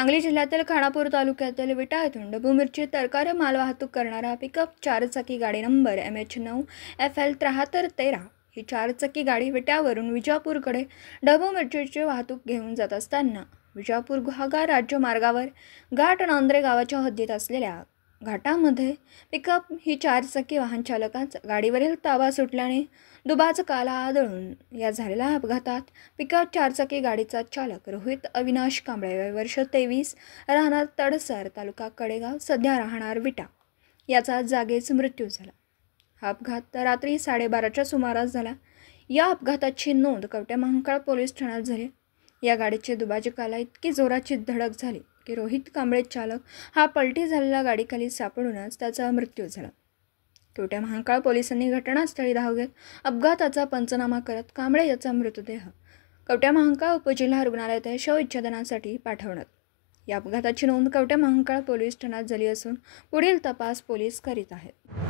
सांगली जिल्ह्यातील खानापूर तालुक्यातील विटा येथून ढबू मिरची तरकारी मालवाहतूक करणारा पिकअप चारचाकी गाडी नंबर MH9FL7313 ही चारचाकी गाडी विट्यावरून विजापूरकडे ढबू मिरचीची वाहतूक घेऊन जात असताना विजापूर गुहागर राज्य मार्गावर घाट नांद्रे गावाच्या हद्दीत असलेल्या घाटामध्ये पिकअप ही चारचाकी वाहन चालकाचा गाडीवरील ताबा सुटल्याने दुभाजकाला आदळून या झालेल्या अपघातात पिकअप चारचाकी गाडीचा चालक रोहित अविनाश कांबळे वय वर्ष 23 राहणार तडसर तालुका कडेगाव सध्या राहणार विटा याचा जागीच मृत्यू झाला। हा अपघात रात्री 12:30च्या सुमारास झाला। या अपघाताची नोंद कवठे महांकाळ पोलीस ठाण्यात झाली। या गाडीचे दुभाजकाला इतकी जोराची धडक झाली की रोहित कांबळे चालक हा पलटी झालेल्या गाडीखाली सापडूनच त्याचा मृत्यू झाला। कवठे महांकाळ पोलिसांनी घटनास्थळी धाव घेत अपघाताचा पंचनामा करत कांबळे याचा मृतदेह कवठे महांकाळ उपजिल्हा रुग्णालयात शवविच्छेदनासाठी पाठवण्यात। या अपघाताची नोंद कवठे महांकाळ पोलीस ठाण्यात झाली असून पुढील तपास पोलीस करीत आहेत।